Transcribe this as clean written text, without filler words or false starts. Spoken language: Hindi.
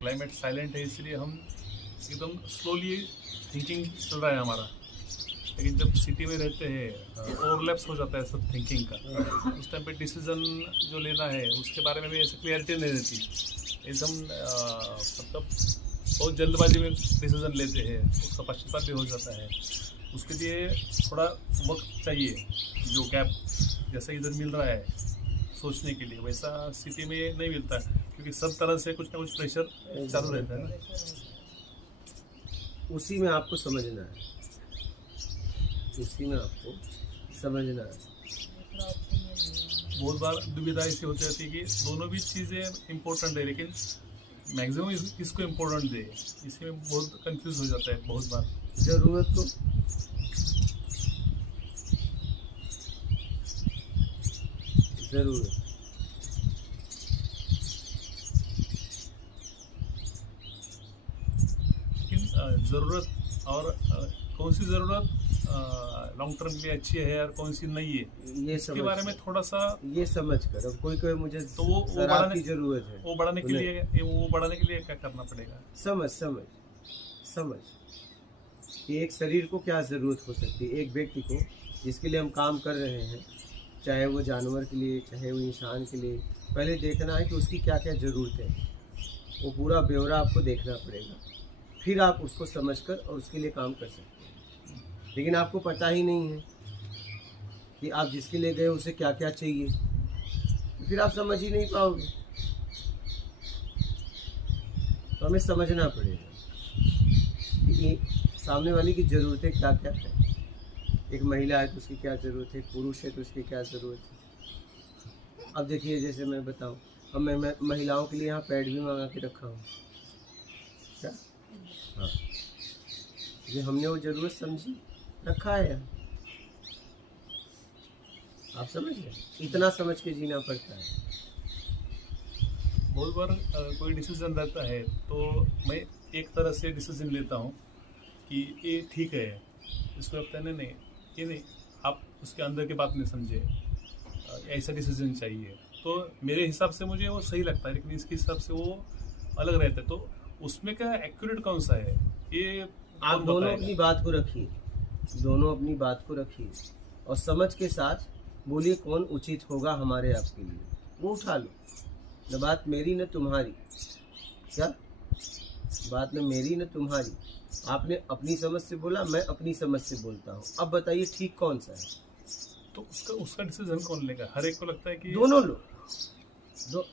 क्लाइमेट साइलेंट है इसलिए हम एकदम स्लोली थिंकिंग चल रहा है हमारा। लेकिन जब सिटी में रहते हैं ओवरलैप्स हो जाता है सब थिंकिंग का। उस टाइम पे डिसीजन जो लेना है उसके बारे में भी ऐसे क्लियरिटी नहीं रहती, एकदम मतलब बहुत जल्दबाजी में डिसीजन लेते हैं, उसका पश्चाताप भी हो जाता है। उसके लिए थोड़ा वक्त चाहिए, जो गैप जैसा इधर मिल रहा है सोचने के लिए वैसा सिटी में नहीं मिलता, क्योंकि सब तरह से कुछ ना कुछ प्रेशर चालू रहता है ना। उसी में आपको समझना है, उसी में आपको समझना है। बहुत बार दुविधा ऐसी होती रहती है कि दोनों भी चीज़ें इम्पोर्टेंट है, लेकिन मैक्सिमम इसको इम्पोर्टेंट दे, इसमें बहुत कंफ्यूज हो जाता है बहुत बार। जरूरत तो जरूरत लेकिन ज़रूरत और कौन सी ज़रूरत लॉन्ग टर्म के लिए अच्छी है और कौन सी नहीं है, ये इसके बारे में थोड़ा सा ये समझ कर। अब कोई मुझे तो वो शराब की जरूरत है, वो बढ़ाने के लिए क्या करना पड़ेगा? समझ समझ समझ कि एक शरीर को क्या ज़रूरत हो सकती है, एक व्यक्ति को जिसके लिए हम काम कर रहे हैं, चाहे वो जानवर के लिए चाहे वो इंसान के लिए। पहले देखना है कि उसकी क्या क्या ज़रूरत है, वो पूरा ब्यौरा आपको देखना पड़ेगा, फिर आप उसको समझकर और उसके लिए काम कर सकते हैं। लेकिन आपको पता ही नहीं है कि आप जिसके लिए गए उसे क्या क्या चाहिए, फिर आप समझ ही नहीं पाओगे। तो हमें समझना पड़ेगा कि सामने वाले की ज़रूरतें क्या क्या है। एक महिला है तो उसकी क्या ज़रूरत है, पुरुष है तो उसकी क्या ज़रूरत है। अब देखिए, जैसे मैं बताऊं, अब मैं महिलाओं के लिए यहाँ पैड भी मंगा के रखा हूँ। क्या? हाँ, ये हमने वो ज़रूरत समझी, रखा है यहाँ। आप समझ रहे? इतना समझ के जीना पड़ता है। बहुत बार कोई डिसीजन रहता है तो मैं एक तरह से डिसीजन लेता हूँ कि ये ठीक है, इसको लगता है नहीं ये नहीं, आप उसके अंदर की बात नहीं समझे, ऐसा डिसीजन चाहिए, तो मेरे हिसाब से मुझे वो सही लगता है, लेकिन इसके हिसाब से वो अलग रहता है। तो उसमें क्या एक्यूरेट कौन सा है, ये आप दोनों अपनी बात को रखिए, दोनों अपनी बात को रखिए और समझ के साथ बोलिए कौन उचित होगा हमारे आपके लिए, वो उठा लो। न बात मेरी न तुम्हारी, क्या बात न मेरी न तुम्हारी। आपने अपनी समझ से बोला, मैं अपनी समझ से बोलता हूँ। अब बताइए ठीक कौन सा है? तो उसका डिसीजन कौन लेगा? हर एक को लगता है कि दोनों लो।